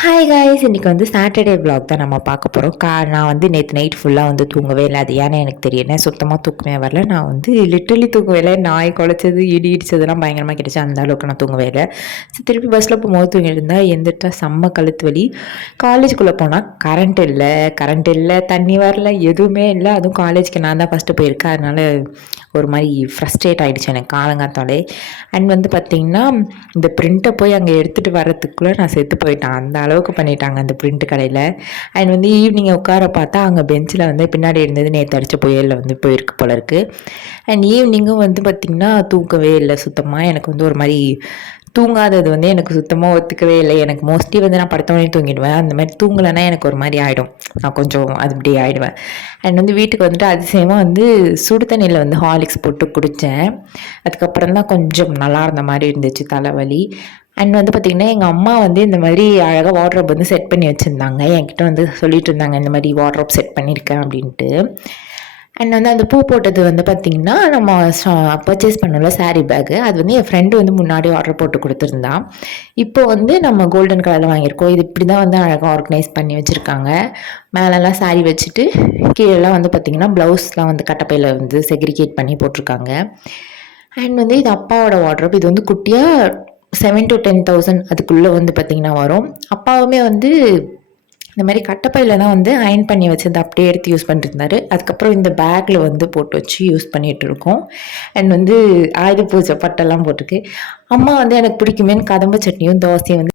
Hi guys, இன்றைக்கி வந்து Saturday vlog தான் நம்ம பார்க்க போகிறோம். நான் வந்து நேற்று நைட் ஃபுல்லாக வந்து தூங்கவே இல்லை. அது ஏன்னு எனக்கு தெரியல, சுத்தமாக தூக்கமே வரல. நான் வந்து லிட்டரலி தூங்கவே இல்லை. நாய் குலைச்சது, இடி இடிச்சதெல்லாம் பயங்கரமாக கிடச்சி, அந்த அளவுக்கு நான் தூங்கவே இல்லை. திருப்பி பஸ்ஸில் போகும்போது தூங்கிட்டு இருந்தால் எந்திரிட்டா செம்ம கழுத்து வலி. காலேஜுக்குள்ளே போனால் கரண்ட் இல்லை, தண்ணி வரல, எதுவுமே இல்லை. அதுவும் காலேஜுக்கு நான் தான் ஃபஸ்ட்டு போயிருக்கேன். அதனால் ஒரு மாதிரி ஃப்ரஸ்ட்ரேட் ஆகிடுச்சு எனக்கு காலங்காத்தாலே. அண்ட் வந்து பார்த்திங்கன்னா, இந்த பிரிண்ட்டை போய் அங்கே எடுத்துகிட்டு வர்றதுக்குள்ளே நான் செத்து போயிட்டேன். அந்த அளவுக்கு பண்ணிட்டாங்க அந்த பிரிண்ட் கடையில். அண்ட் வந்து ஈவினிங் உட்கார பார்த்தா அங்கே பெஞ்சில் வந்து பின்னாடி இருந்தது நேற்று அடித்த புயலில் வந்து போயிருக்கு போல இருக்குது. அண்ட் ஈவினிங்கும் வந்து பார்த்திங்கன்னா தூக்கவே இல்லை சுத்தமாக. எனக்கு வந்து ஒரு மாதிரி தூங்காதது வந்து எனக்கு சுத்தமாக ஒத்துக்கவே இல்லை. எனக்கு மோஸ்ட்லி வந்து நான் படுத்தவொடனே தூங்கிடுவேன். அந்த மாதிரி தூங்கலைன்னா எனக்கு ஒரு மாதிரி ஆகிடும். நான் கொஞ்சம் அது இப்படி ஆகிடுவேன். அண்ட் வந்து வீட்டுக்கு வந்துட்டு அதிசயமாக வந்து சுடு தண்ணியில் வந்து ஹார்லிக்ஸ் போட்டு குடித்தேன். அதுக்கப்புறம் தான் கொஞ்சம் நல்லா இருந்த மாதிரி இருந்துச்சு தலைவலி. அண்ட் வந்து பார்த்திங்கன்னா, எங்கள் அம்மா வந்து இந்த மாதிரி அழகாக வார்ட்ரோப் வந்து செட் பண்ணி வச்சுருந்தாங்க. என்கிட்ட வந்து சொல்லிட்டு இருந்தாங்க, இந்த மாதிரி வார்ட்ரோப் செட் பண்ணியிருக்கேன் அப்படின்ட்டு. அண்ட் வந்து அந்த பூ போட்டது வந்து பார்த்திங்கன்னா, நம்ம பர்ச்சேஸ் பண்ணல சாரீ பேக்கு. அது வந்து என் ஃப்ரெண்டு வந்து முன்னாடி ஆர்டர் போட்டு கொடுத்துருந்தா. இப்போ வந்து நம்ம கோல்டன் கலரில் வாங்கியிருக்கோம். இது இப்படி தான் வந்து அழகாக ஆர்கனைஸ் பண்ணி வச்சுருக்காங்க. மேலெல்லாம் சாரீ வச்சுட்டு கீழெல்லாம் வந்து பார்த்திங்கன்னா ப்ளவுஸ்லாம் வந்து கட்டப்பையில் வந்து செக்ரிகேட் பண்ணி போட்டிருக்காங்க. அண்ட் வந்து இது அப்பாவோட வார்ட்ரோப். இது வந்து குட்டியாக 7,000 to 10,000 அதுக்குள்ளே வந்து பார்த்திங்கன்னா வரும். அப்பாவுமே வந்து இந்த மாதிரி கட்டப்பையில் தான் வந்து அயன் பண்ணி வச்சது அப்படியே எடுத்து யூஸ் பண்ணிட்டுருந்தாரு. அதுக்கப்புறம் இந்த பேக்கில் வந்து போட்டு வச்சு யூஸ் பண்ணிகிட்ருக்கோம். அண்ட் வந்து ஆயுத பூஜை பட்டெல்லாம் போட்டிருக்கு. அம்மா வந்து எனக்கு பிடிக்குமேன்னு கதம்ப சட்னியும் தோசையும் வந்து